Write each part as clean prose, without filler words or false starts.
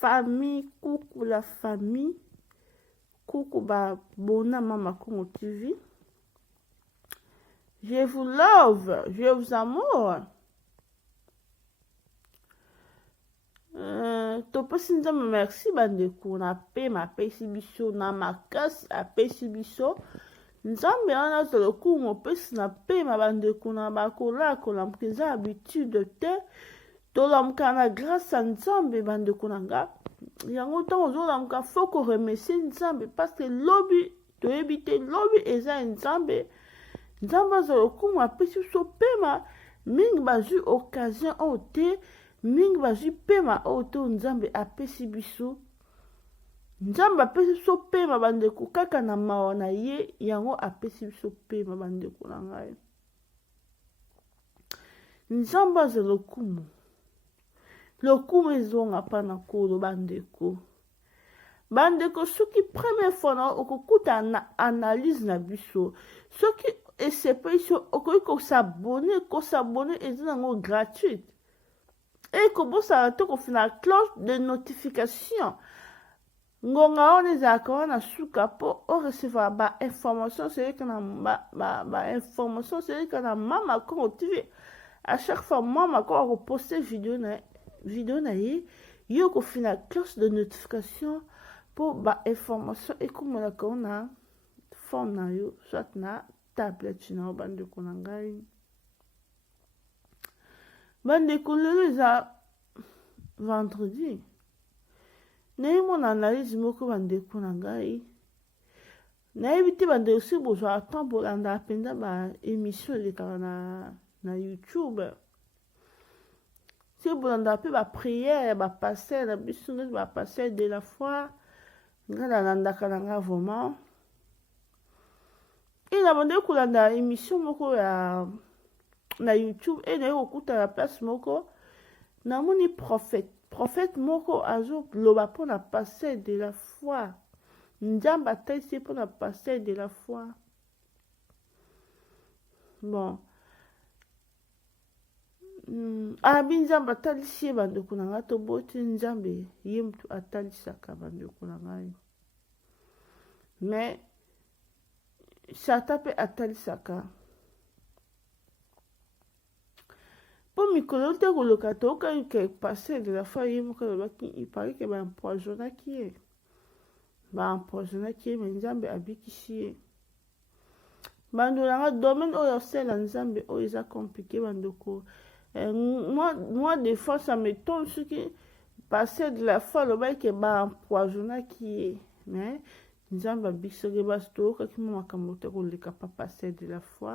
famille, coucou la famille, coucou Bona Mama Congo TV. Je vous love, je vous amour. Topesi nzambe merci bandeko na pe mapesi biso na makasi apesi biso nzambe wana azala kumu opesi na pe bandeko na bakolakola mpenza habitude te tolamuka na grâce ya nzambe bandeko na nga yango ntango ozolamuka fo koremercie nzambe parce que lobi toyebi te lobi eza ya nzambe azala kumu apesi biso pema mingi bazwi occasion oyo te mingi bazwi pema oyo te nzambe apesi biso nzambe apesi biso pema bandeko kaka na mawa na ye yango apesi biso pema bandeko na ngai nzambe aza lokumu ezonga mpa na kolo bandeko soki première fois na okokuta na analyse na biso soki esepeli so okoki kosabone eza nango gratuite et kobosala te kofina cloche de notification ngonga wana ezalaka wana suka mpo orecevoir bainformation seleka na Mama Congo TV à chaque fois Mama Congo akoposte video na ye yo kofina cloche de notification mpo bainformation ekomonaka o na phone na yo soit na tablette na yo bandeko na ngai bandeko lelo eza vendredi nayebi mona analyse moko bandeko na ngai nayebi te bandeko si bozwaka temps bolandaka mpenza baémission elekaka na YouTube si bolandaka mpe bapriere bapaster na biso neti bapaster de la foi ngai nalandaka na ngai vraiment e na bandeko kolanda émission moko na YouTube et naye kokuta na place moko namoni prophète moko azoloba mpo na pasteur de la foi nzambe atalisi ye mpo na pasteur de la foi bon abi nzambe atalisi ye bandeko na ngai toboti nzambe ye mutu atalisaka bandeko na ngai mais sata mpe atalisaka po mikolo te koloka toyoka ke passer de la fois ye moko alobaki ipare ke baempoisonnaki ye me nzambe abikisi ye bando nanga domaine oyo osala nzambe oyo eza compliqué bandeko moi des fois ça m'étonne soki passer de la fois alobaki ke baempoisonnaki ye mais nzambe abikisaki basi toyokaki mo makambo te koleka pa passer de la foi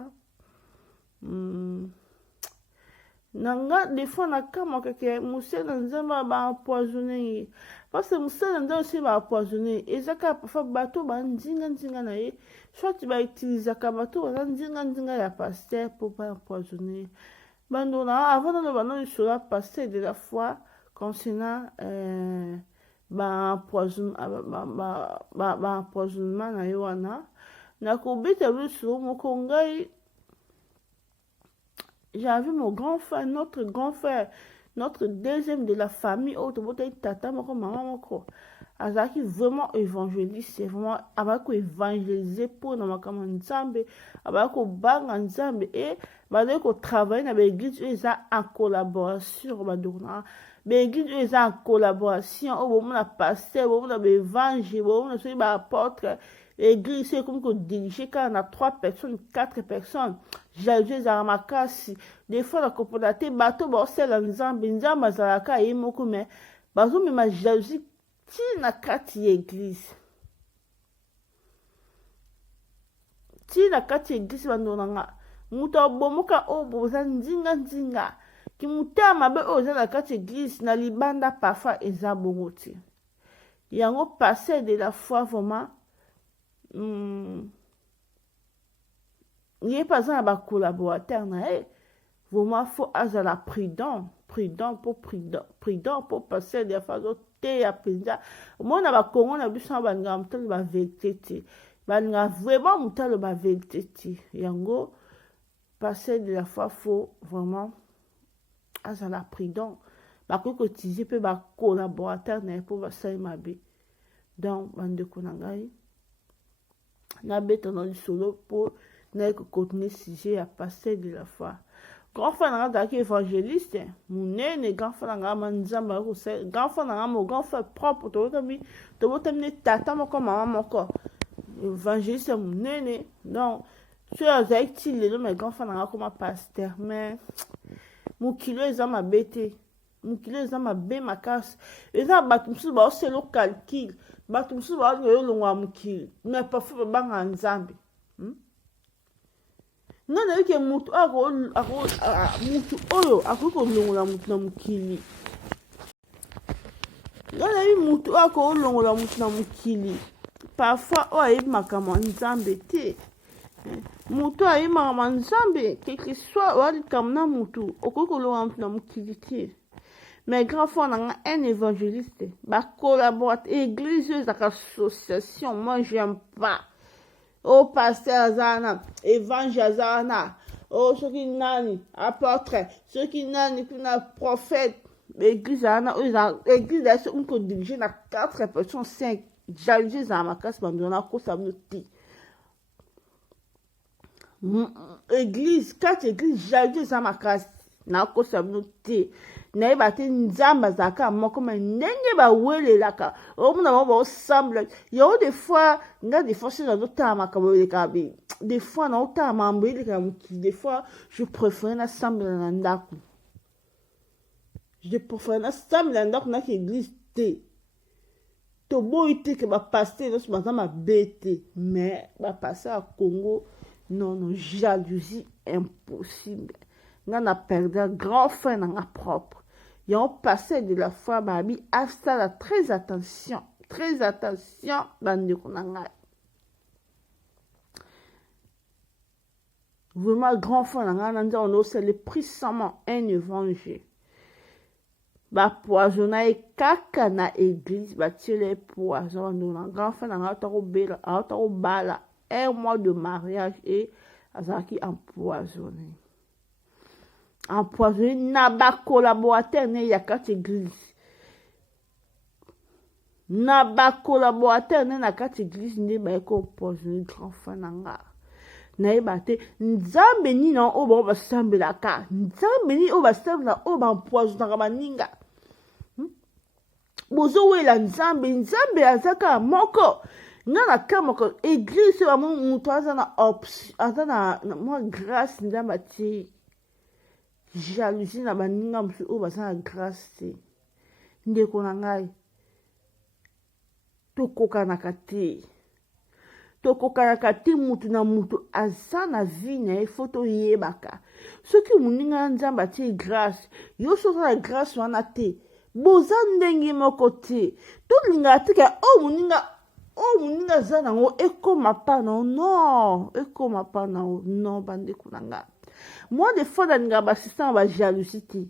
nanga des fois nakamwaka ke mosala nzambe baempoisonne ye parce que mosala nzambe osi baempoisonne ye eza kaka parfois bato bandinga na ye soit bautilisaka bato baza ndinga ya paster mpo baempoisonne ye bando na avant naloba no lisolo ya pasteur de la foi concernant baempoisonnement na ye wana nakobeta lisolo moko ngai j'avais mon grand frère, notre deuxième de la famille, autre tata moko maman moko. Azaki vraiment évangéliste, c'est vraiment abako évangéliser pour na makama nzambe, abako banga nzambe et badeko travailler na l'église eza en collaboration badona. L'église eza en collaboration, au moment na pasteur, au moment na évangile, au moment na ba apôtre. L'église c'est comme qu'on dirigeait quand on a 3 personnes, 4 personnes. Jésus a makasi. Des fois la communauté bateau bosela nzambe azalaka ye moko mais bazo mema Jésus ti na kati église. Ti na kati église bandonanga. Muta bomoka o boza nzinga. Ki muta mabe o za na kati église na libanda parfois eza bongoti. Yango passer de la foi vraiment il pas un ba collaborateur na vraiment faut azala prudent pour passer des phases te ya penza mona ba kongo na biso ba ngamtalo ba vérité te ba nga vraiment mutalo ba vérité te yango passer de la foi faut vraiment azala prudent bakoki kotize mpe bacolaborateur na ye mpo basali mabe. Donc bandeko na ngai nabeta na lisolo mpo naye kocontinue sujet ya pasteur de la foi. Grand frère na ngai azalaki évangéliste monene, grand frère na ngai ma nzambe akosala, grand frère na ngai mo grand frère propre, tobotami ne tata moko mama moko évangéliste monene. Donc so azalaki ti lelo mais grand frère na ngai akoma pasteur, mais mokili eza mabe te, mokili eza mabe makasi, eza bato mosusu baosala calcul, bato mosusu baolinga yolongwa mokili mais parfois babanga nzambe. Nga na yeke mutu oyo akoki kolongola mutu na mokili, nga na yebi mutu oyo akoki kolongola mutu na mokili parfois oyo ayebi makambo ya nzambe te. Mutu ayebi makambo ya nzambe quelque soit oya likambo na mutu okoki kolongola mutu na mokili te. Mais grand frère na nga un évangéliste bacolaborateur, église oyo ezalaka association, moi j'aime pas. Oh pasteur azana, évangile azana, oh soki nani apôtre, soki nani kuna prophète, église azana, église là on peut diriger na 4 personnes 5, jalousie za makasi bandona ko saboti. Église 4 église jalousie za makasi na ko saboti. Naye te nzamba zaka moko ma ndenge bawelelaka omuna mo baosemble yo des fois nga des fois c'est dans d'autres makambo elekabe, des fois na otama mambo eleka mokili, des fois je préfère na semble na ndako, je préfère na semble na ndako na église te toboyi te ke bapasteur nyonso baza mabe te, mais bapasteur ya Congo non jalousie impossible. Nga na perdre grand frère na nga propre. Il y a un passé de la foi, babi, à ça, très attention, bandeko na ngai. Vraiment, grand frère na ngai, on a aussi le puissamment un évangile. Ba poisonna et kaka na église, ba tirer poison, on grand frère na ngai, atako bala, un mois de mariage et azaki empoisonné. Empoisonné na ba collaborateur ne ya kati église, na ba collaborateur ne na kati église ne ba ko empoisonné grand frère na nga na yeba te nzambe ni na o ba sambela ka nzambe ni o ba sambela o ba empoisonné ka baninga bozo wela nzambe azaka moko na kamoko église wa mutu azana azana mo grâce nzamba ti jalousie na baninga mosusu oyo baza na grâce te. Ndeko na ngai tokokanaka te mutu na mutu aza na vie na ye fo toyebaka soki moninga ya nzambe atie grâce yo so oza na grâce wana te boza ndenge moko te tolingaka te ka oyo moninga aza nango ekoma pa nao non ekoma pa nao non bandeko na ngai. Moi des fois nalinga basistan ba jalousie te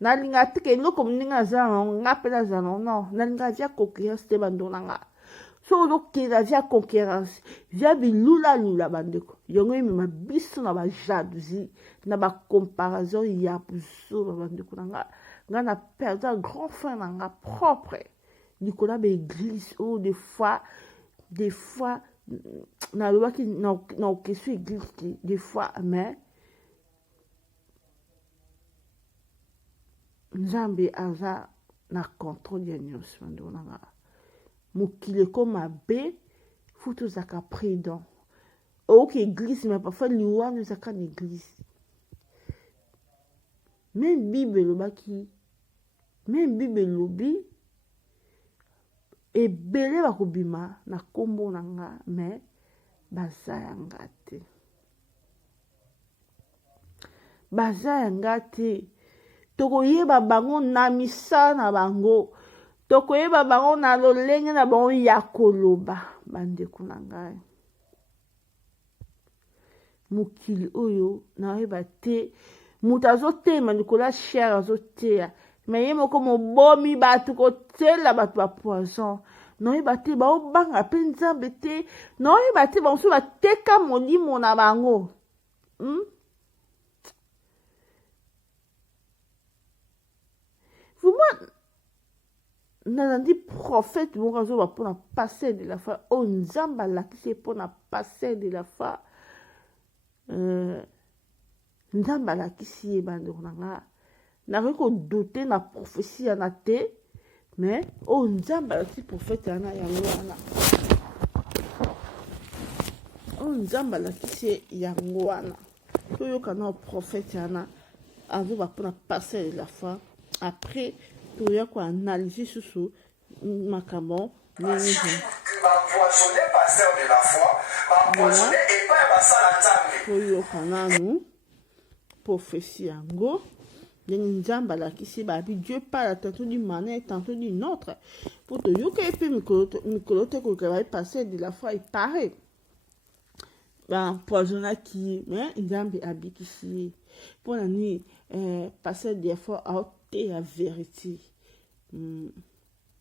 nalinga te ke eloko moninga aza nango nga mpe naza nango non nalinga via concurrence te bandeko na ngai. So okenda via concurrence via bilulalula bandeko yango emema biso na bajalousie na bacomparaison ya bozolo bandeko na nga na perdre un grand frère na nga propre likolo ya baéglise oyo des fois nalobaki na okesio église te des fois mais nzambe aza na contrôle ya nyonso bandeko na nga. Mokili ekoma be fu tozalaka prudent oyoka église mais parfois liwana ezalaka na église même bible elobi ebele bakobima na nkombo na nga mais baza yanga te tokoyeba bango na misala na bango tokoyeba bango na lolenge na bango ya koloba bandeko na ngai. Mokili oyo nayeba te moto azotema likolo ya chere azoteya me ye moko mobomi bato kotela bato ba poison nayeba te baobanga mpe nzambe te nayeba te bango so bateka molimo na bango Vous nalandi prophète moko azoba mpona passer de la foi oyo nzambe alakisi mpona passer de la foi nzambe alakisi ye bandeko na nga nakoki kodoute na prophétie yana te mais oyo nzambe alakisi prophète yana yango wana oyo nzambe alakisi yango wana toyoka na prophète yana azoba mpona passer de la foi après toya koanalyse susu makambo toyoka nanu prophétie yango ndenge nzambe alakisi babi Dieu parle tantôt d'une manière tantôt d'une autre po toyoka ye mpe mikolo te koyoka babi passer de la foi epare baempoisonnaki ye mais nzambe abikisi ye mpo na nini passer de la foi aote ya vérité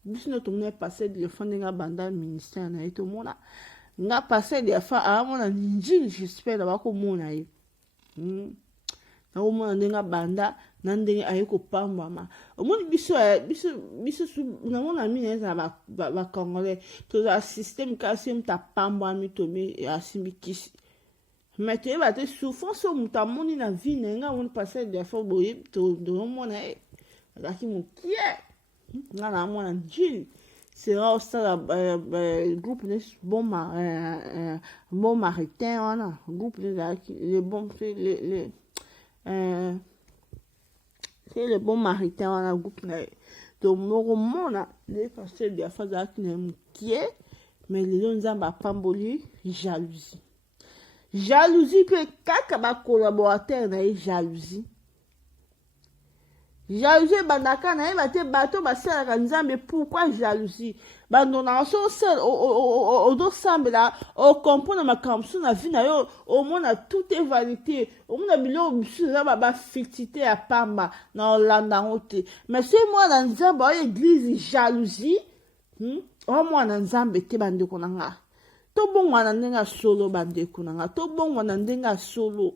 biso nde tomona passer de la foi ndenge abanda ministère na ye tomona nga passer de la foi aamona njili j'espère na bakomona ye nakomona ndenge abanda na ndenge aye kopambwama omoni biso namona mine ezala bacongolais tozala système kasi moto apambwami tomi asimbi kisi mais toyeba te souffrance oyo moto amoni na vie na ye nga amoni passer de la foi boye tozomona ye azalaki mokie nga na amona njili sera osala groupe ne bon maritain wana groupe ezalaki le bon c'est le bon maritain wana groupe na ye tomokomona nde passer de la foi azalaki na ye mokie mais lelo nzambe apamboli jalousie mpe kaka bacolaborateur na ye jalousie ebandaka na yeba te bato basalaka nzambe pourquoi jalousie bandonaka so ozosambela okomprendre makambo so na vie na yo omona tout est vanité omona biloko biso eza bafictité ya pamba na olanda yango te mais so mwana nzambe oyo église jalousie omwana nzambe te bandeko na nga tobongwana ndenge ya solo bandeko na nga tobongwana ndenge ya solo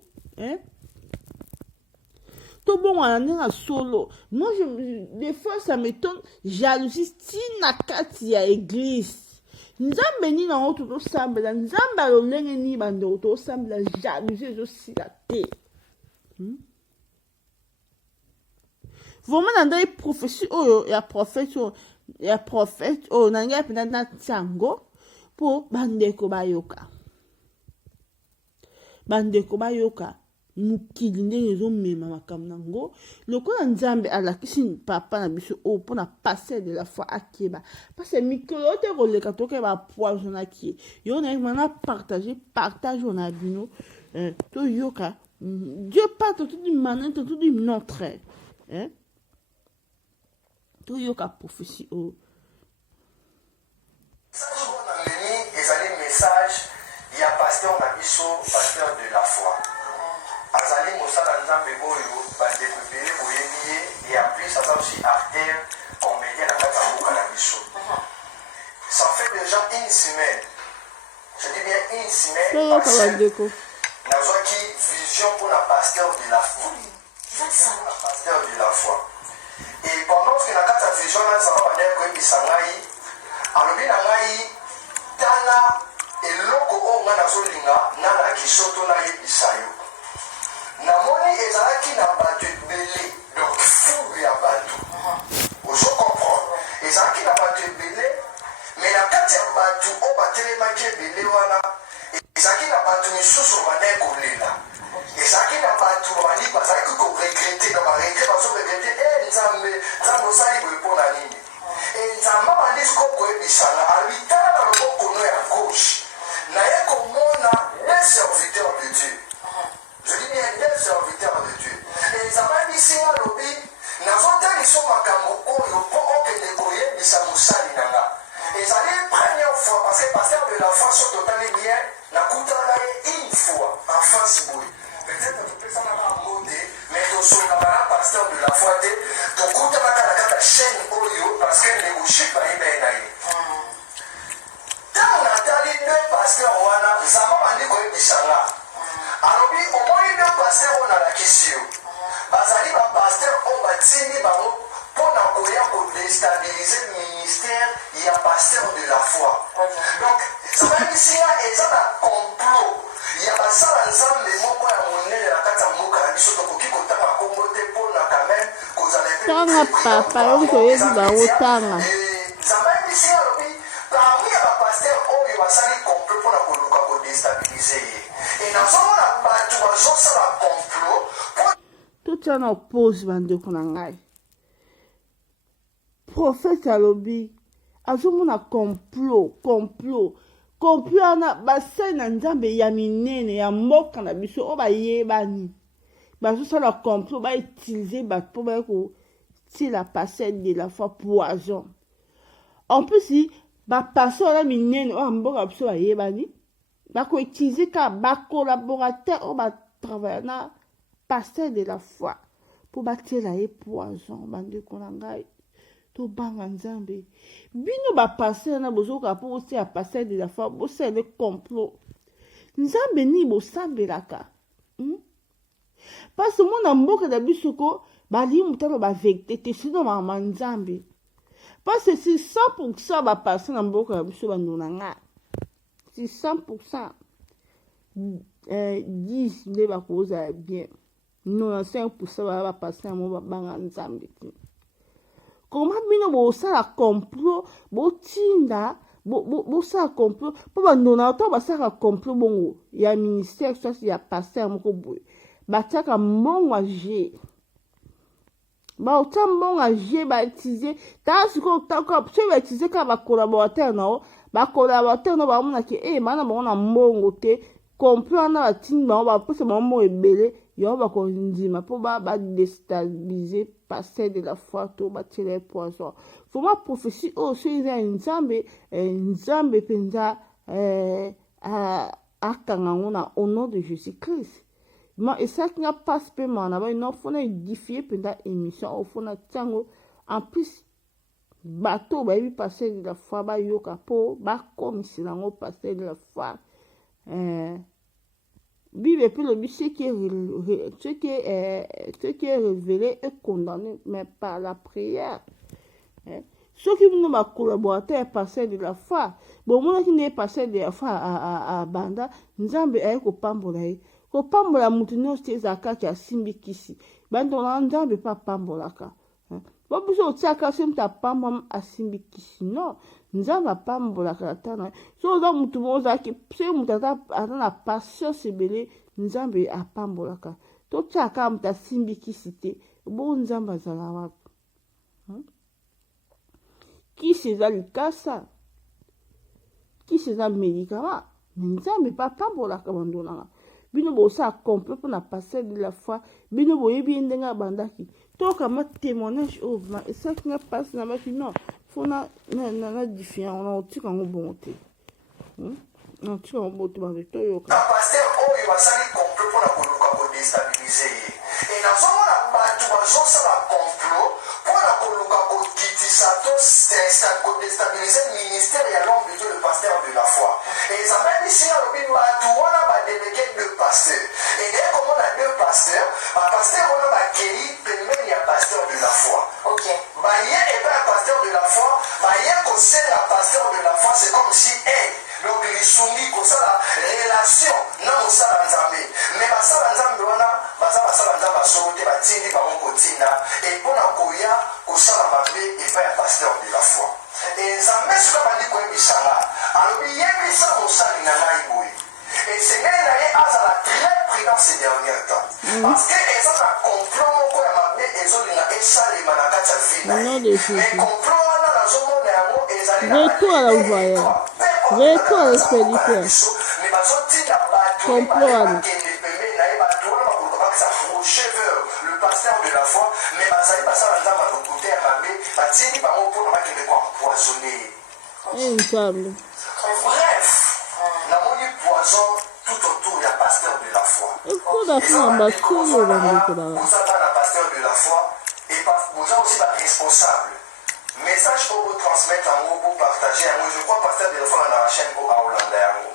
tobongwana ndenge ya solo moi des fois ça m'étonne jalousie tina kati ya église nzambe nini yango tozosambela nzambe alolenge nini bandeko tozosambela jalousie ezosila te vraiment na ndenge prophétie oyo ya prophète oyo na ngai mpenza natia yango mpo bandeko bayoka mokili ndenge ezomema makambo nango lokola nzambe alakisi papa na biso oyo mpona passer de la foi akeba parce mikolo te koleka tokeba poisonnaki ye yo na mana partage oyo na bino toyoka Dieu parle tantôt d'une manière tantôt d'une autre toyoka prophétie oyo message il y a pasteur na biso pasteur de la foi azali mosala nzambe oyo bandeko ebele boyebi ye et en plus aza aussi acteur comédien na kati ya mboka na biso ça fait déjà une semaine je dis bien une semaine nazwaki vision pour la pasteur de la foi et pendant que na kati ya vision nazaka bandeko koyebisa ngai alobi na ngai tala eloko oyo nga nazolinga nalakisa to nayebisa yo namoni ezalaki na bato ebele donc fulu ya bato ozokomprendre ezalaki na bato ebele mais na kati ya bato oyo batelemaki ebele wana ezalaki na bato misusu banaye kolela ezalaki na bato bali bazalaki koregrete na baregre bazoregrete nzambe osali boye mpo na nini nzambe abandi siko koyebisanga alitala na lobokono ya gauche naye komona des serviteurs de Dieu. Je dis bien des serviteurs de Dieu. Et nzambe abisinga lobi nazotalisa makambo oyo mpo okende koyebisa mosali na nga ezali première fois parce que pasteur de la foi so totali bien nakutaka ye une fois en face boye peut-être topesanaka yango te mais tosongaka na pasteur de la foi te tokutanaka na kaka chaîne oyo parce que leadership ayebeye na ye ntango natali nde pasteur wana nzambe bandi koyebisanga alobi omoni nde pasteur oyo nalakisi yo bazali bapasteur oyo batindi bango pour déstabiliser le ministère, il y a pasteur de la foi. Donc, ça va être ici, et ça a un complot. Il y a pas ça ensemble, mais moi, quand on est dans la carte à Mouka, il faut que tu aies un comboté pour la quand même, que vous allez faire. Papa, donc tu es dans autant. Ça va être ici, parmi les pasteurs, il y a un complot pour déstabiliser. Et dans ce moment-là, tu vas jouer un complot. Tout ça en oppose, bande konangai. Prophète alobi, azomona complot ana basai na nzambe ya minene ya mboka na biso o bayebani. Bazosala complot ba utiliser bato po ba ko tila passer de la foi poison. En plus si ba passer la minene o mboka biso bayebani, ba ko utiliser ka ba collaborateur o ba travailler na passer de la foi pour battre la poison bande konangai. To banga nzambe bino ba passer na bozoka pour aussi à passer de la foi bo c'est le complot nzambe ni bo sambelaka parce que mon mboka da bisoko bali mutalo ba vecte te sino mama nzambe parce que si 100% ba passer na mboka da biso bandona nga si 100% 10 ne ba koza bien 95% ba passer na mo ba banga nzambe. Comment bino bo sala complot bo tinda bo sala complot po ba ndona to ba sala complot bongo ya ministère soit ya pasteur moko boy bataka mbongo je ba otam mbongo je ba utiliser ta siko ta ko se ba utiliser ka ba collaborateur no ba mona ke mana bongo na mbongo te complot na ba tinda ba pose mbongo ebele yo ba ko ndima po ba déstabiliser passer de la foi to ba tirer poison. Faut ma prophétie aussi nzambe penza a kangana au nom de Jésus-Christ. Ma et ça qui n'a pas paiement na ba non faut na édifier penza émission au fond na tango en plus bateau ba bi passer de la foi ba yoka po ba comme si la ngo passer de la foi Bible peut le ce qui est révélé est condamné, mais par la prière. Ceux qui nous ma collaborateur passer de la foi, bon moi qui n'est passé de la foi à banda, nzambe ay ko pambola mutuno c'est zakati ya simbi kisi. Bando nzambe pas pambola ka. Bon biso tsaka semta pamba asimbi kisi non. Nzamba pambola katana so za mutu moza ki se mutata atana patience ebele nzambe apambola ka to tsaka muta simbi kisite bo nzamba zala wapi qui c'est alikasa qui c'est un médicament nzambe pas pambola ka bandona bino bo sa complot pour na passer de la foi bino bo yebi ndenga bandaki to kama témoignage over et ça qui n'a pas na ma non faut na différent on a tout quand bon côté non tu as bon tout avec toi yo pasteur oyo basali complot pour na koluka déstabiliser et na somo na batu bazosa la complot pour na koluka kokitisa to déstabiliser ministère ya l'homme de Dieu le pasteur de la foi et ça même ici à l'obit batu wana ba délégué deux pasteurs et dès comme on a deux pasteurs ba pasteur on a ba kei pembeni ya pasteur de la foi OK ba yé et pas pasteur de la foi ba yé ko c'est la pasteur de la foi c'est comme si donc les soumis comme ça la relation non ça nzambe mais ba ça nzambe wana ba ça nzambe solote ba tindi ba mon kotina et pour na koya ko ça la mabe et pas pasteur de la foi et nzambe suka bandi ko bisanga alobi yebisa mosali na ngai boy et c'est là azala très prudent ces derniers temps parce que ça a complot moko ya mabe ezolina esali manakata vie mais complot wana na zomo na yango ezali retour à la voyage retour à l'expédition complot wana le pasteur de la foi mais bazali basala nzamba lokuta ya mabe batindi bango mpona bakende koempoisonner bref namoni poison tout autour ya pasteur de la foi ozata na pasteur de la foi et boza aussi baresponsable message pour vous transmettre yango pour partager yango je crois pasteur de la foi na la chaîne po aolanda yango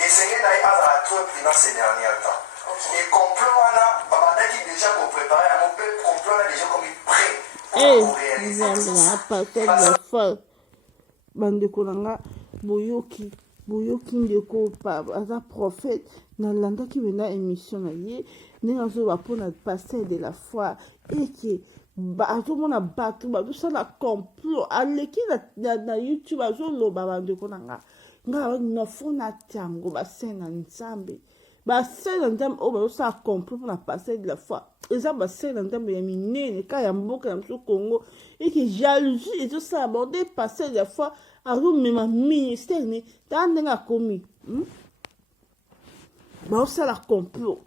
esenge na ye azala trop dans ces derniers temps et complot wana babandaki déjà kopréparer yango mpe complot wana déjà komi prêt nzambe na pasteur de la foi bandeko na nga boyoki ndeko aza prophète nalandaki mena émission na ye ndenge azoba mpona pasteur de la foi eke azomona bato bazosala complot aleki na youtube azoloba bandeko na nga nofo natiango basene na nzambe oyo bazosala complot mpona pasteur de la foi eza basene na nzambe ya minene ka ya mboka ya mosu congo eke jalousie ezosala bande pasteur de la foi azomema ministère ne taa ndenge akomi bazosala complot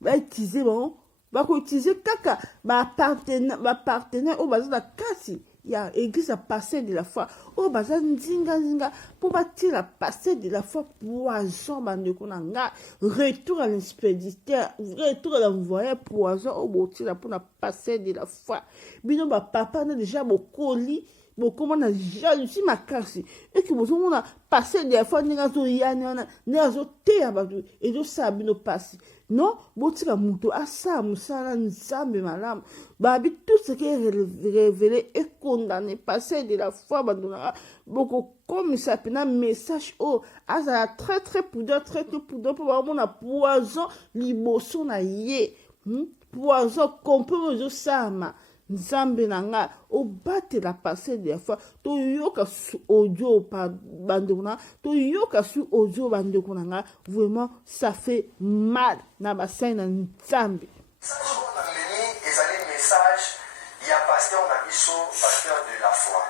bautize bango bakoutize kaka bapartenaire oyo baza na kati ya église ya pasteur de la foi oyo baza nzinga mpo batiela pasteur de la foi poison bandeko na nga retour à l'expéditeur retour à l'envoyé poison oyo botiela mpona pasteur de la foi bino bapapa na deja bokoli bokomona jalousie makasi eke bozomona pasteur de la foi ndenge azoyani wana ndenge azoteya bato ezosala bino pasi non botika moto asala mosala nzambe malamu babi tout ce qui est révélé et condamné passer de la foi bandona bokokomisa pena message oyo azala très prudent mpo bakomona poison liboso na ye poison complot ezosalama nzambe na nga obatela passer de la foi toyoka su audio bandeko na toyoka su audio bandeko na nga vraiment ça fait mal na basai na nzambe ezali message ya pasteur na biso pasteur de la foi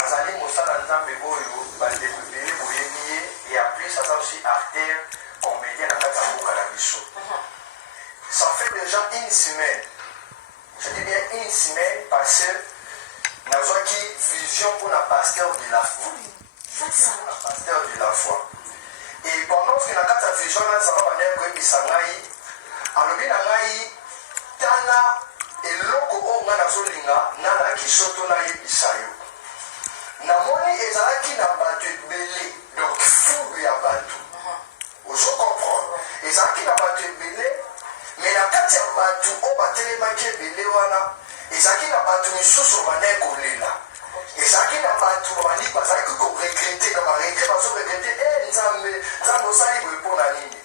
azali mosala nzambe oyo bandeko ebele boyebi ye et en plus aza aussi artère comédien na kati ya mboka na biso ça fait déjà une semaine. Je dis bien une semaine parce que nous avons une vision pour la pasteur de la foi. Pasteur de la foi. Et pendant que nous avons cette vision, nous avons dit que Sangai, alors bien Sangai, tana et loko o ngana zolinga nana kisoto na yebisayo. Na moni ezalaki na batu belé, donc fou ya batu. Vous comprenez? Ezalaki na batu belé. Mais na kati ya batu oyo batelemaki ebele wana ezalaki na batu misusu bandai kolela ezalaki na batu bandi bazalaki koregrete na baregrete bazoregrete nzambe osali boye mpona nini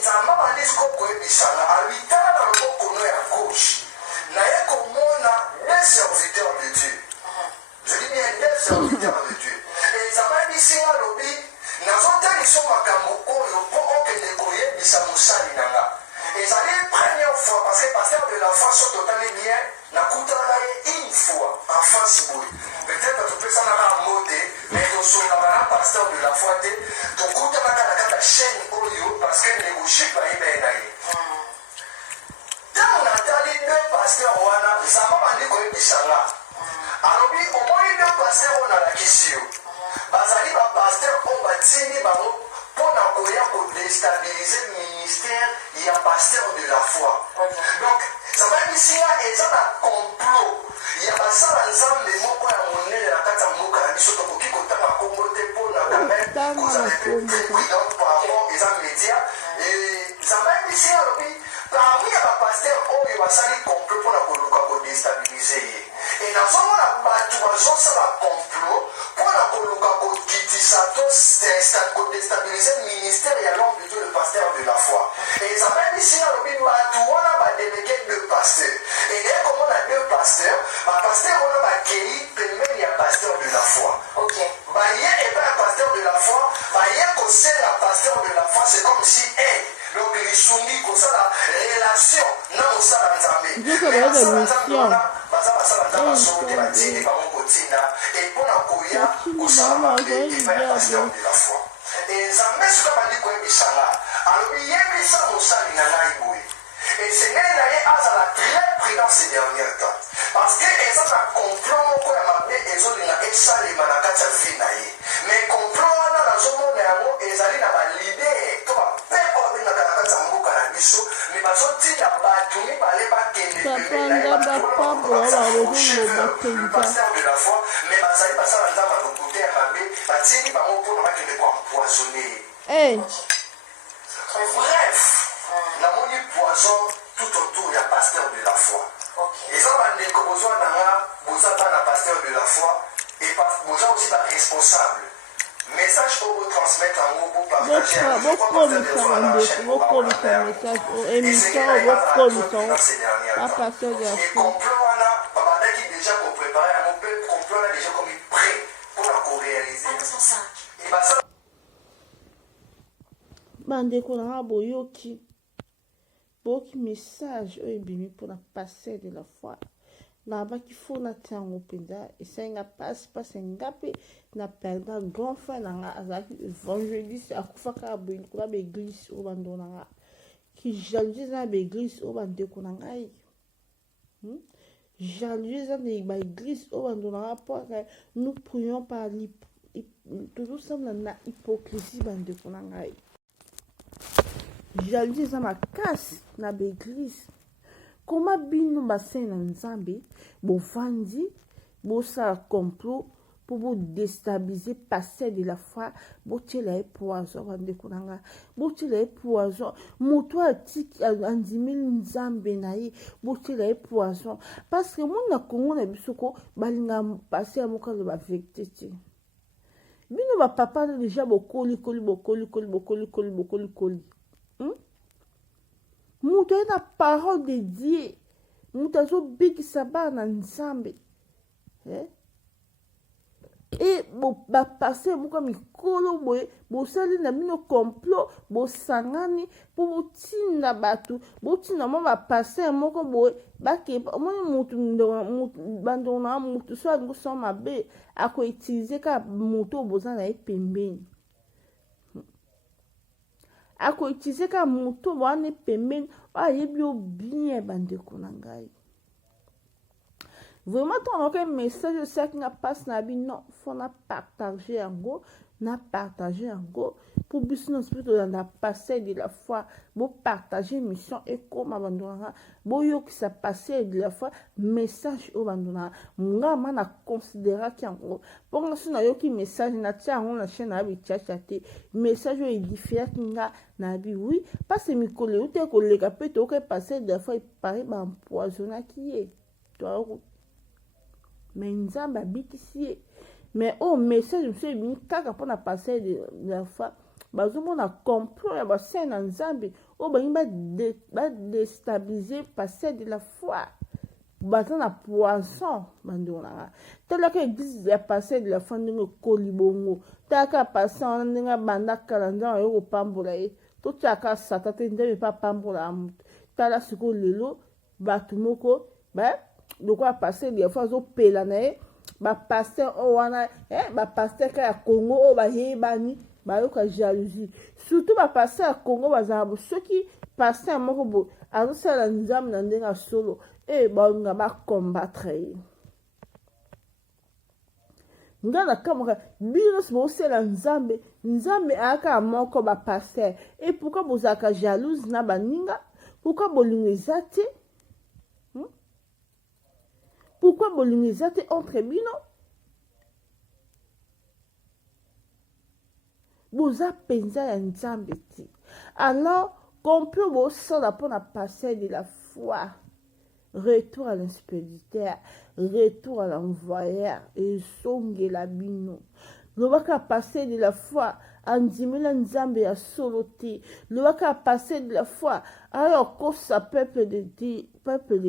nzambe bandi siko koyebisanga abitala na lobokono ya gauche naye komona des serviteurs de Dieu je dis bien des serviteurs de Dieu nzambe ayebisinga alobi nazotaliso makambo oyo mpo okende koyebisa mosali na nga ezali première fois parce que pasteur de la foi so totali bien nakutana ye une fois en face boye peut-être topesanaka mode mais tosongaka na pasteur de la foi te tokutanaka na kaka chaîne oyo parce que négocie bayebeye na ye ntango natali deux pasteur wana nzambe bandi koyebisanga alobi omoni deux pasteur oyo nalakisi yo bazali bapasteur oyo batindi bango mpona koya kodestabilize ministère ya pasteur de la foi donc zababisinga eza na complot ya basala nzambe moko ya monene na kati ya mboka na biso tokoki kotanga kombo te mpona quand kozala très prudent par rapport eza média zababisinga alobi parmi ya bapasteur oyo basali complot mpona koluka kodestabilize ye e nazomona bato bazosala complot mpona koluka kokitisa to kodestabilize ministère ya l'homme de Dieu le pasteur de la foi et zababisinga alobi bato wana badelege deux pasteurs et naye komona deux pasteurs bapasteur wana bakei pembeni ya pasteur de la foi baye epa ya pasteur de la foi baye kosenga pasteur de la foi c'est comme si donc lisungi kosala relation na mosala nzambe basala nzambe wana baza basala nzambe basote batindi bango kotinda mpona koya kosala mabe epa ya pasteur de la foi nzambe soki abandi koyebisanga alobi yebisa mosali na ngai boye esengeli na ye azala très prudent ces derniers temps parce que eza na complot moko ya mabe ezolinga esalema na kati ya vie na ye mais complot wana nazomona yango ezali na balider to bapere oyo abengaka na kati ya mboka na biso me bazotinda bato mibale bakende pembeni na ye pasteur de la foi mais bazali basala nzambe lokote ya mabe batindi bango mpona bakende koempoisonne ye bref namoni poison tout autour ya pasteur de la foi eza bande bandeko besoin nanga boza bana pasteur de la foi et boza aussi ba responsable message pour vous transmettre en gros pour partager complot wana babandaki déjà pour préparer un peu complot là déjà comme prêt pour la co-réaliser et basa bandeko nanga boyoki message oyo ebimi mpona passer de la foi nabaki fo natia yango mpenza esalinga pasi nga mpe na perda grand frère nanga azalaki évangéliste akufaka ya boye likolo ya baeglise oyo bandeko nanga ki jalousie eza na baeglise oyo bandeko na ngai jalousie eza na baeglise oyo bandeko nanga mpo nous prions par tozosemble na hypocrisie bandeko na ngai jalousie eza makasi na baeglise koma bino basene na nzambe bovandi bosala complot mpo bodestabilize passer de la foi botiela ye poison bandeko na nga botiela ye poison moto andimeli nzambe na ye botiela ye poison parce que moni na kongo na biso ko balinga passe ya moko aloba vérité te bino bapapa na deja bokolikoli moto aye na parole de Dieu moto azobikisa bana na nzambe e bapase moko mikolo boye bosali na bino complot bosangani mpo botinda bato botinda mwa bapase moko boye omoni motu bandeko na motu so alingi osala mabe akoutilize kaka moto oyo boza na ye pembeni akoutilize kaka moto oyo wana pembeni oyo ayebi yo bien bandeko na ngai vraiment ntango nayoka message osalaki nga mpasi na bi non fo na partage yango mpo biso nyonso mpe tolanda passer de la foi bopartage mission ekoma bandeko na nga boyokisa passer de la foi message oyo bandeko na nga ma na considéraki yango mpo nga so nayoki message natia yango na chaîne na ya bichacha te message oyo edifiaki nga na bi oui parce que mikolo euti koleka mpe toyoka passer de la foi epare bampoisonnaki ye mais nzambe abikisi ye mais oyo message mosusu ebimi kaka mpona passer de la foi bazomona complot ya basene na nzambe oyo balingi badestabilize passer de la foi baza na poisson bandeko na nga talaka eglise ya passer de la foi ndenge ekoli bongo talaka passer wana ndenge abanda kala nzambe ayo kopambola ye totyaka sata te nzambe epa apambola ya moto tala sikoyo lelo bato moko lokola passer de la foi azopela na ye bapaster oyo wana bapaster ka ya congo oyo bayebani bayoka jalousie surtout bapaster ya congo bazala bo soki paster moko bo azosala nzambe na ndenge ya solo balinga bacombattre ye nga na kamaka bino nyonso bosala nzambe ayaka moko bapaster e pourkui bozalaka jalouse na baninga pourkui bolingo eza te pourquoi bolingo eza te entre bino boza mpenza ya nzambe te alors complot bosala mpona passer de la foi retour à l'inspéditeur retour à l'envoyeur ezongela bino lobaka passer de la foi andimela nzambe ya solo te lobaka passer de la foi ayo akosa peuple de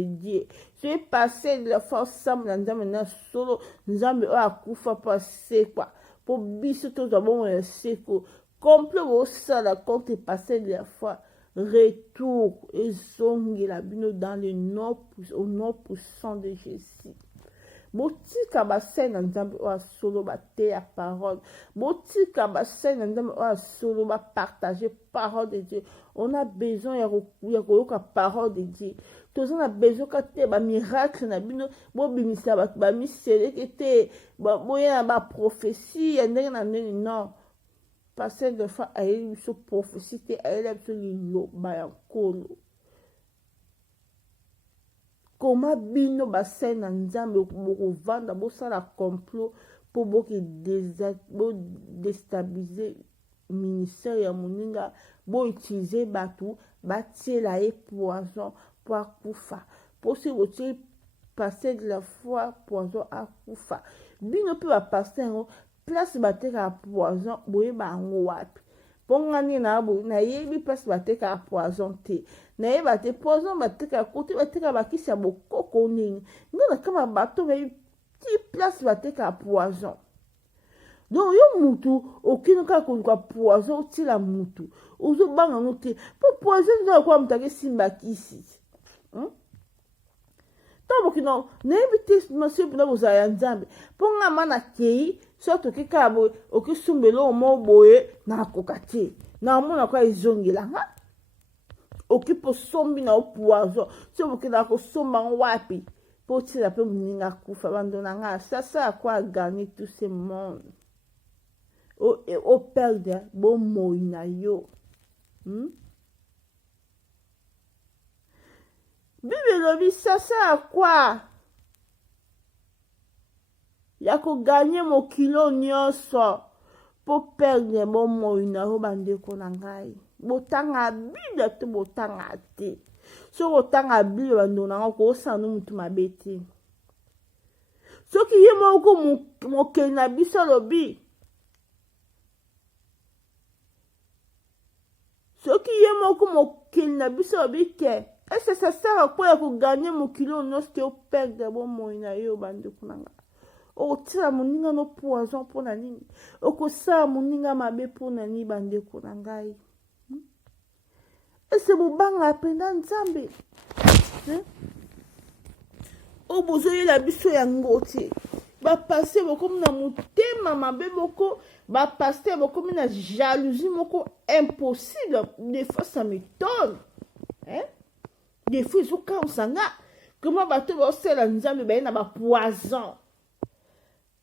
Dieu soki passer de la foi osambela na nzambe na solo nzambe oyo akufa mpo asekwa mpo biso tozwa bongo ya seko complot bosala contre passer de la foi retour ezongela bino dans le nom puissant de Jésus botika basene na nzambe oyo asolo bateya parole botika basene na nzambe oyo asolo bapartage parole de Dieu on a besoin ya koyoka parole de Dieu toza na besoin ka te bamiracle na bino bobimisa bato bamiseleke te boya na baprophétie ya ndenge na ndenge non passer de fois ayebi biso prophétie te ayeli biso liloba ya nkolo koma bino basene na nzambe bokovanda bosala complot mpo bodestabilize ministère ya moninga boutilize bato batiela ye poison mpo akufa mpo soki botie pasteur de la foi poison akufa bino pe ba pasteur ngo place bateka poison boyeba yango wapi mpo ngani na boye nayebi place bateka poison te nayeba te poison bateka kote bateka bakisi ya bokoko nini ngo na kama bato bayebi ti place bateka poison donc yo mutu okini kaka koluka poison otila mutu ozobanga ngo te mpo poison eza lokola mutu akesimba kisi ntango bokino nayebi te masio mpena bozala ya nzambe mpo nga ma nakei so tokekala boye okisumbela oyo mo boye nakoka te naomona kwa ezongelanga okipo sombi na opoison so bokendaka kosomba ngo wapi mpo otila mpe moninga akufa bandona nga sasa akwa agane tout ce monde operdre bomoi na yo Bible elobi sasa akwa ya koganye mokilo nyonso po perdre bomoi na yo bandeko na ngai botanga Bible te botanga te so botanga Bible bandeko na ngai okosana mutu mabe te soki ye moko mokeli na biso alobi soki ye moko mokeli na biso alobi ke ese ça sert à quoi ya koganye mokilo nyonso te operdre bomoi na yo bandeko na ngai okotila moninga no poison mpo na nini okosala moninga mabe mpo na nini bandeko na ngai ese bobanga apenda nzambe oyo bozoyela biso yango te bapaster bokomi na motema mabe moko bapaster bokomi na jalousie moko impossible des fois ça m'étonne des fois ezokamwisa nga koma bato baosala nzambe baye na bapoison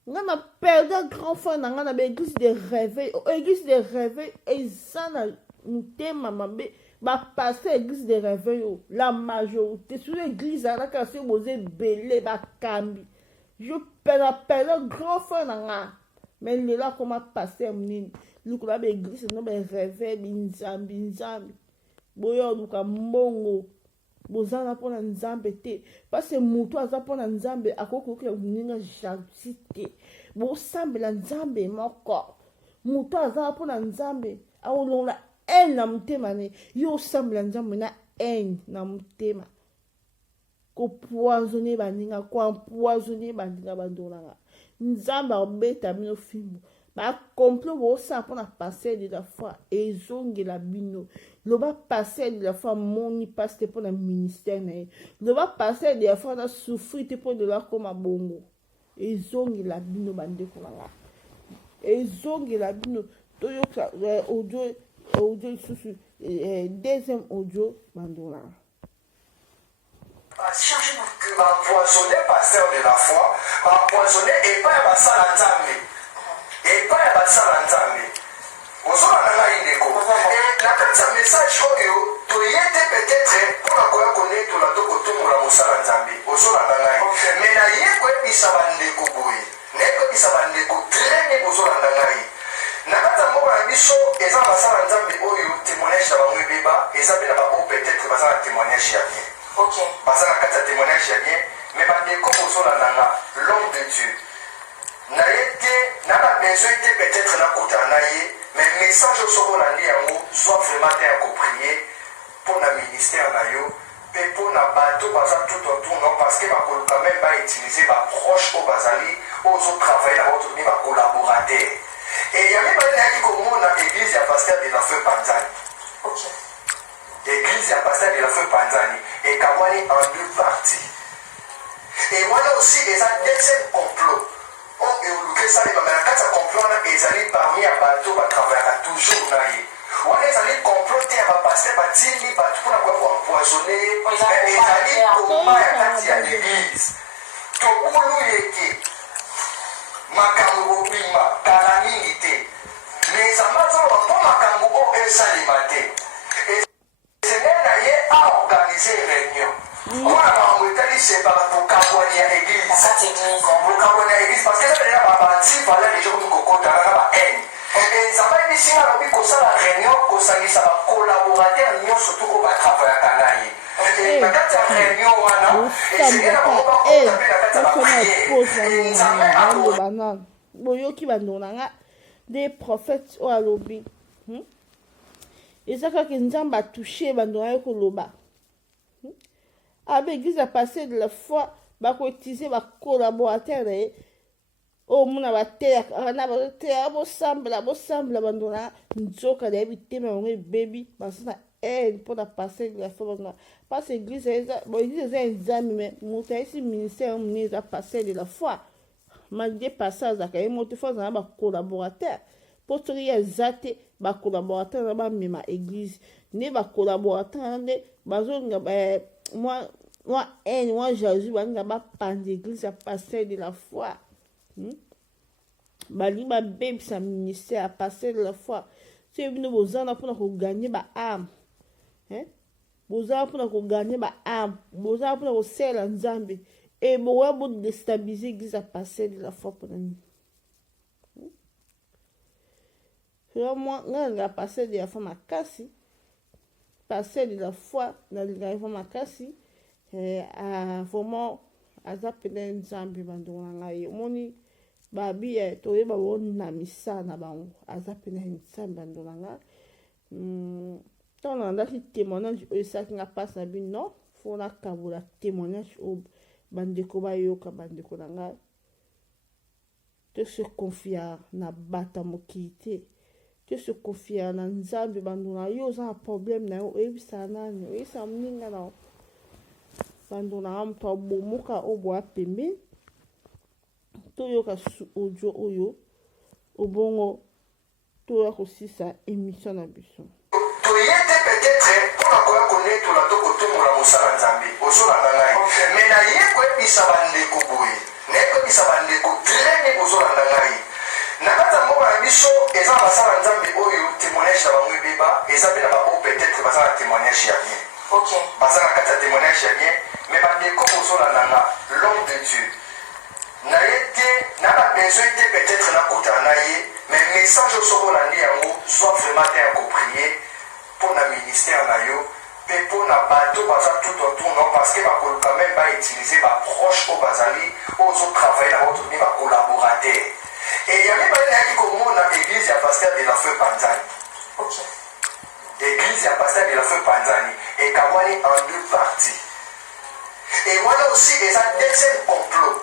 nga na perda grand frère na nga na baéglise de réveil église de réveil eza na motema mabe bapaster église de réveil oyo la majorité sur l'église alaka soki boza ebele bakambi je perda grand frère na nga mais lelo akoma paster monini likola baéglise no baréveil binzambi boyo oluka mbongo bozala mpona nzambe te parce moto aza mpona nzambe akokoki moninga jalousie te bosambela nzambe moko moto aza mpona nzambe aolongola haine na motema ne yo osambela nzambe na haine na motema kopoisonne baninga koempoisonne baninga bandolanga nzambe abeta bino fimbo bacomplot bosala mpona passer de la foi ezongela bino loba passer de la foi moni passe te mpona ministère na ye loba passer de la foi na souffrir te mpo deloa koma bongo ezongela bino bandeko na nga ezongela bino toyoka audio lisusu deuxième audio bandeko na nga empoisonné pasteur de la foi empoisonné epai ya basala nzambe epai ya basala nzambe ozolanda ngai ndeko na kati ya message oyo toye te peut-être mpona koya konetola to kotombola mosala nzambe ozolanda ngai me naye koyebisa bandeko boye naye koyebisa bandeko trene bozolanda ngai na kati ya mboka na biso eza na basala nzambe oyo témoignage na bango ebeba eza mpe na bango peut-être baza na témoignage ya bien baza na kati ya témoignage ya bien me bandeko bozolanda nga l'homme de Dieu naye te nana besoin te peut-être nakutana na ye mais message osokolandi yango zwa vraiment te ya koprie mpo na ministère na yo mpe mpo na bato baza tout autour non parce que bakoluka même bautilize baproche oyo bazali oyo ozotravaille na bato ni bacolaborateur e ya mibali nayaki komona église ya pasteur de la feu panzani église ya pasteur de la feu panzani ekabwani en deux parties e wana aussi eza deuxième complot oyo eoluka esalema me na kati ya complot wana ezali parmi ya bato batravaillaka toujours na ye wana ezali complot te ya bapaster batindi bato mpona koya koempoisonne ye ezali koma ya kati ya l'église tobulu yeke makambo bobima kala mingi te me ezamba zoloba mpo makambo oyo esalema te seigneur na ye aorganize réunion mpona makambo etali separa bokabwani ya église bokabwani ya église parce que eza deja babanti vala deja komi kokotana na bahaine ezamba ebisinga lobi kosala réunion kosangisa bacolaborateur nyonso to oyo batravaillaka na ye ke na kati ya réunion wana esengeli na bango bakota mpe na kati ya bapriere nzambe banana boyoki bandeko na nga des prophètes oyo alobi eza kaka nzambe atouche bandeko na ye koloba abe église ya passé de la foi bakoutize bacolaborateur na ye oyo mona bateyaka na bateya bosambela bandeko na nzoka nayebi tema bango ebebi baza na haine mpona passé de la foi bandeko parce que église eza nzambe mais moto ayesi ministère monene eza passé de la foi malgré passé azalaka ye moto fo azala na bacolaborateur mpo soki ye eza te bacolaborateur na bamema église nde bacolaborateur na nde bazolinga mwa haine mwa jalousie balinga bapanda église ya passé de la foi balingi babebisa ministère ya passé de la foi soki bino bozana mpona koganye baame bozala mpona koganye baame bozala mpona kosala nzambe e bokoya bodestabilize église ya passé de la foi mpona nini moi nga nalinga passé de la foi makasi passé de la foi nalinga foi makasi vraiment aza pene nzambe bandeko na ngai omoni babi toyeba bona misala na bango aza pene nzambe bandeko na ngai ntango nalandaki témoignage oyo esalaki nga mpasi na bino fo nakabola témoignage oyo bandeko bayoka bandeko na ngai to se confia na bato ya mokili te to se confia na nzambe bandeko na yo oza na problème na yo oyebisa nani oyebisa moninga na yo bandeko na nga moto abomoka oyo boya pembeni toyoka audio oyo obongo toya kosisa émission na biso toye te peut-être mpona koya konetola to kotombola mosala nzambe ozolanda ngai me naye koyebisa bandeko boye naye koyebisa bandeko trene bozolanda ngai na kati ya mboka na biso eza na basala nzambe oyo témoignage na bango ebeba eza mpe na bango peut-être baza na témoignage ya bien baza na kati ya témoignage ya bien me bandeko bozolanda nga l'homme de Dieu naye te na babesoin te peut-être nakutana na ye mais message oyo soko olandi yango zwa vraiment te ya koprie mpo na ministère na yo mpe mpo na bato baza tout autour no parce que bakoluka même bautilize baproche oyo bazali oyo ozotravaille na bato ni bacolaborateur e ya mibale nayaki komona église ya pasteur de la feu panzani église ya pasteur de la feu panzani ekabwani en deux parties et wana aussi eza deuxième complot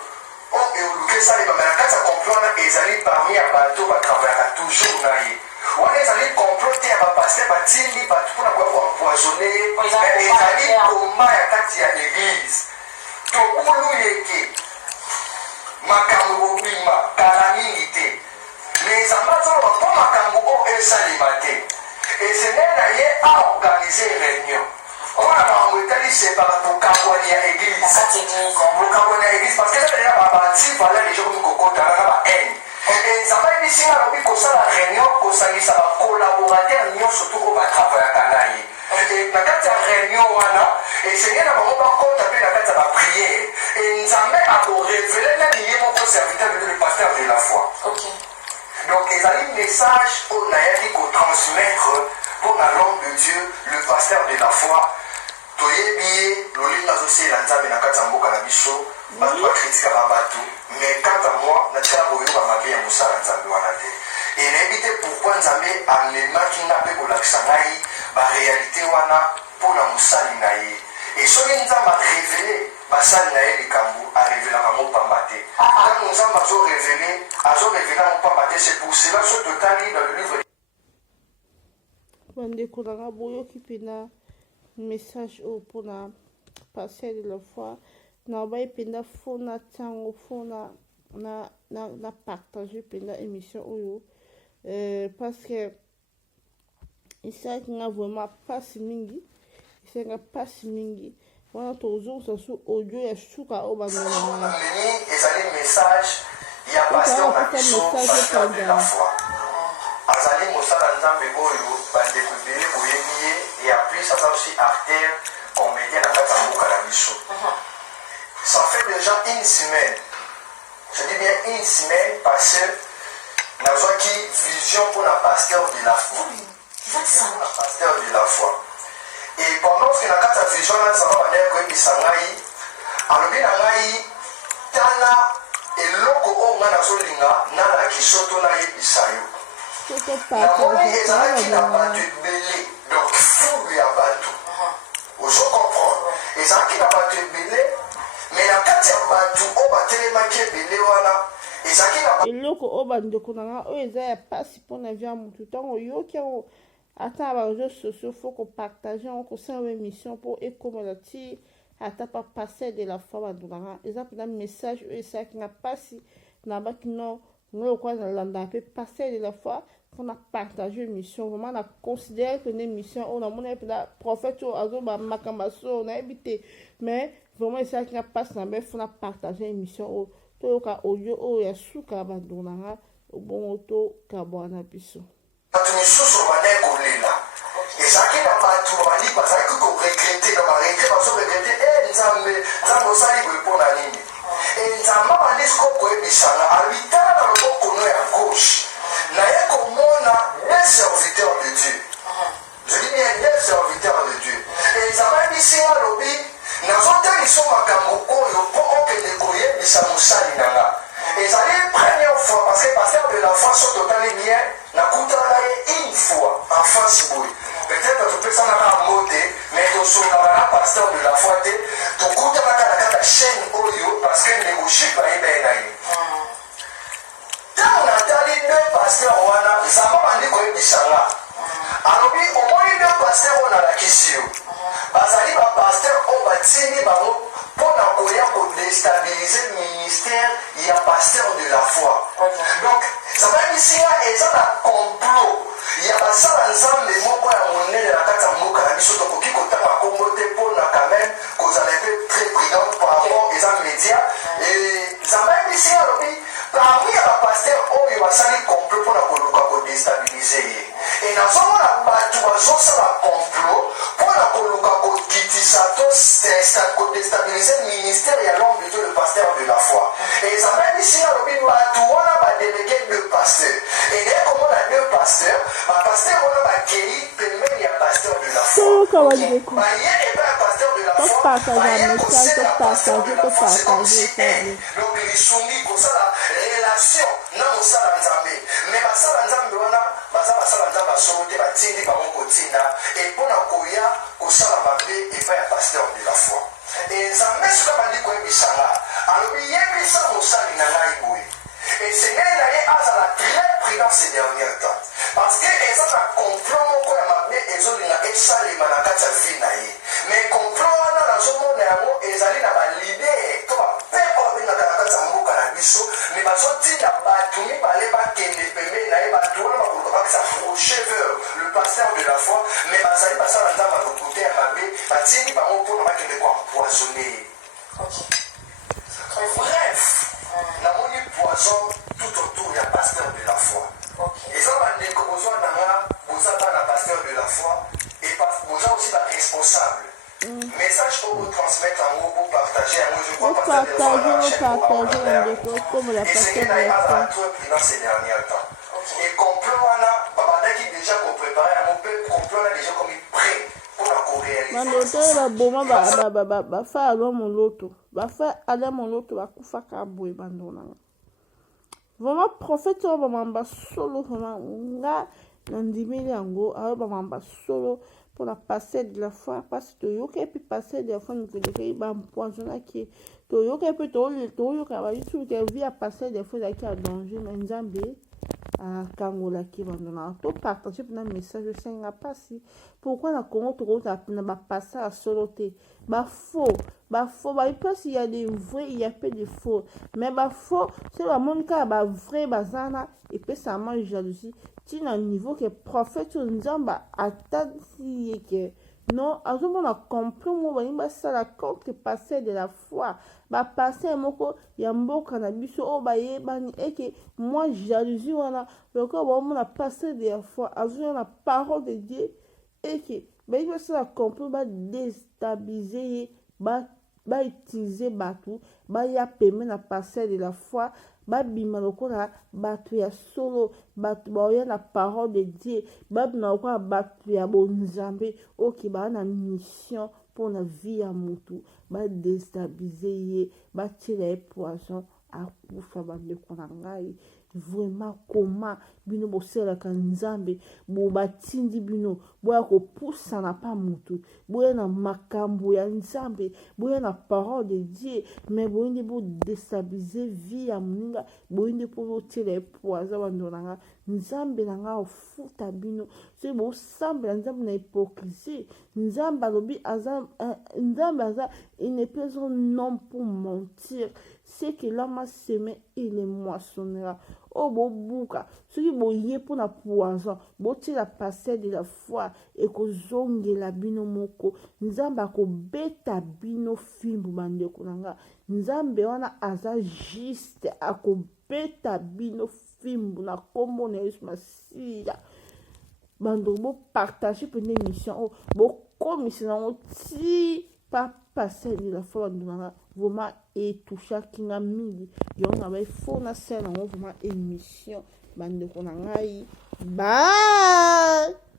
oyo eoluki esalema me na kati ya complot wana ezali parmi ya bato batravaillaka toujours na ye wana ezali complot te ya bapaster batindi bato mpona koya koempoisonne ye ezali koma ya kati ya église tokulu yeke makambo bobima kala mingi te me ezamba zoloba mpo makambo oyo esalema te esene na ye aorganize réunion mpona makambo etali separa bokabwani ya église bokabwani ya église parce que eza deja baantivala deja komi kokotana na bahaine ezamba ebisinga alobi kosala réunion kosangisa bacolaborateur nyonso to oyo batravayaka na ye na kati ya réunion wana esenge na bango bakota mpe na kati ya bapriere nzambe akorevele nani ye moko serviteur de le pasteur de la foi donc ezali message oyo nayaki kotransmettre mpo na l'homme de Dieu le pasteur de la foi toyebi ye lolinga azosiela nzambe na kati ya mboka na biso bato bakritikaka bato mais quant à moi natikala koyoka mabe ya mosala nzambe wana te e nayebi te pourkui nzambe amemaki nga mpe kolakisa ngai baréalité wana mpo na mosali na ye e soki nzambe arevele basali na ye likambo arevelaka mopamba te ntango nzambe azorevele mopamba te c'est pour cela so totali dans le livre bandeko nanga boyoki mpena message oyo mpona passer de la foi na baye mpenda fo na ntango fo na partage mpenda émission oyo parce que esalaki nga vraiment mpasi mingi wana tozokusa su audio ya suka oyo bandeko ezali message ya pasteur na biso pasteur de la foi azali mosala nzambe oyo bandeko ebele boyebi ye et en plus aza aussi acteur comédien na kati ya mboka na biso ça fait déjà une semaine je dis bien une semaine parce que nazwaki vision pour la pasteur de la foi pasteur de la foi et pendant que na kati ya vision na nzambe bandeki koyebisa ngai alobi na ngai tala eloko oyo ngai nazolinga nalaki soto nayebisa yo namoni ezalaki na bato ebele donc fulu ya bato ozo comprendre ezalaki na bato ebele me na kati ya bato oyo batelemaki ebele wana ezalaki na eloko oyo bandeko na nga oyo eza ya mpasi mpona vi ya motu ntango oyoki yango ata na bareseau sociaux fo kopartage yango kosala émission mpo ekomela ti ata pa passer de la foi bandeko na nga eza mpena message oyo esalaki nga mpasi na baki no ngo lokola nalandaka mpe passer de la foi mpona partage émission vraiment na considère pena émission oyo namoni mpena prophète oyo azoba makambo so nayebi te mais vraiment esalaki nga mpasi na mbe mpona partage émission oyo toyoka audio oyo ya suka ya bandeko na nga obongo tokabwana biso bato misusu bandeki kolela ezalaki na bato babandi bazalaki koregrete na baregre bazoregrete nzambe osali boye mpo na nini nzambe abandi siko koyebisanga alobi tala na loboko no ya gauche naye komona des serviteurs de Dieu je dis bien des serviteurs de Dieu nzambe ayebisinga alobi nazotalisa makambo oyo mpo okende koyebisa mosali na nga ezali première fois parce que pasteur de la foi so totali bien nakutaka ye une fois en face boye peut-être topesanaka mo te mais tosongaka na pasteur de la foi te tokutanaka na kaka chaîne oyo parce que négocier bayebeye na ye ntango natali deux pasteur wana nzambe bandi koyebisanga alobi omoni deux pasteur oyo nalakisi yo bazali bapasteur oyo batindi bango mpona koya kodestabilize ministère ya pasteur de la foi donc nzambe ayebisinga eza na complot ya basala nzambe moko ya monene na kati ya mboka na biso tokoki kotanga kombo te mpona quand même kozala mpe très prudente par rapport eza média nzambe ayebisinga alobi parmi ya bapaster oyo basali complot mpona koluka kodestabilize ye e nazomona bato bazosala complot mpona koluka kokitisa to kodestabilize ministère ya l'homme de Dieu le pasteur de la foi e nzambe ayebisinga alobi bato wana badelege deux pasteurs e naye komona deux pasteurs bapaster wana bakei pembeni ya pasteur de la foi baye epa ya pasteur de la foi baye kosala pasteur de la foi c'est comme si donc lisungi kosala relation na mosala nzambe me basala nzambe wana baza basala nzambe asolo te batindi bango kotinda e mpona koya kosala mabe epai ya pasteur de la foi e nzambe soka bandi koyebisanga alobi yebisa mosali na ngai boye esengeli na ye azala très prudent ces derniers temps parce que eza na complot moko ya mabe ezolinga esalema na kati ya vi na ye mais complot wana nazomona yango ezali na balidere to bape oyo babengaka na kati ya mboka na biso me bazotinda bato mibale bakende pembeni na ye bato wana bakoluka bakisa cheveur le pasteur de la foi mais bazali basala nzambe alokute ya mabe batindi bango mpona bakende koempoisonne ye bref namoni poison tout autour ya pasteur de la foi eza bandeko bozwa na nga boza bana pasteur de la foi et boza aussi baresponsable message oyo botransmettre yango bopartage yango je crois esengeli na ye azala trop prudent ces derniers temps et complot wana babandaki déjà koprépare yango mpe complot wana déjà komi prêt mpona koréaliser bandoto oyo baboma bafa alwa moloto bafa alwa moloto bakufaka boye bandeko na nga vraiment prophète oyo bamamba solo vraiment nga nandimeli yango ayo bamamba solo mpona passer de la foi mpasi toyoka epi passer de la foi mikelekei bampoisonaki toyoka epi toyoka bayoutube ke vi ya passer de la foi ezalaki ya danger ma nzambe akangolaki bando na topartage mpena message osenga mpasi pourkui na congo tokouta na bapasteur ya solo te bafaux mpasi ya de vrai il y a peu de faux mais bafaux se bamoni kaka bavrai baza na epesama jalousie ntina niveau ke prophète oyo nzambe atasi ye ke non azomona complot moko balingi basala contre pasteur de la foi bapasteur moko ya mboka na biso oyo bayebani eke mwa jalousie wana lokola baomona pasteur de la foi azoya na parole de Dieu eke balingi basala complot badestabilize ye bautilize bato baya peme na pasteur de la foi babima lokola bato ya solo, bato baoya na parole de Dieu, babima lokola bato ya bonzambe oki baa na mission mpona vie ya motu, badestabilize ye, batiela ye poison akufa. Bandeko na ngai, vraiment koma bino bosalaka nzambe batindi bino boya kopusana pa motu, boya na makambo ya nzambe, boya na parole de Dieu, mais boyinde bodestabilize vie ya moninga, boyinde mpo botiela ye poison. Bandeko na ngai, nzambe na ngai ofuta bino soki bosambela nzambe na hypocrisie. Nzambe alobi nzambe aza, il n'est pas un homme pour mentir, c'est que l'homme a semé, il le moissonnera. Oh bobuka soki boye mpona poison, botiela parcelle de la foi ekozongela bino moko. Nzambe akobeta bino fimbu. Bandeko na nga, nzambe wana aza juste, akobeta bino fimbu na kombo na Yesu Masiya. Bando bopartage pene émission bokomisa nango ti pa parcelle de la foi. Bando nanga vraiment etouchaki nga mingi, yango na baifo na sala nango vraiment émission. Bandeko na ngai, bye.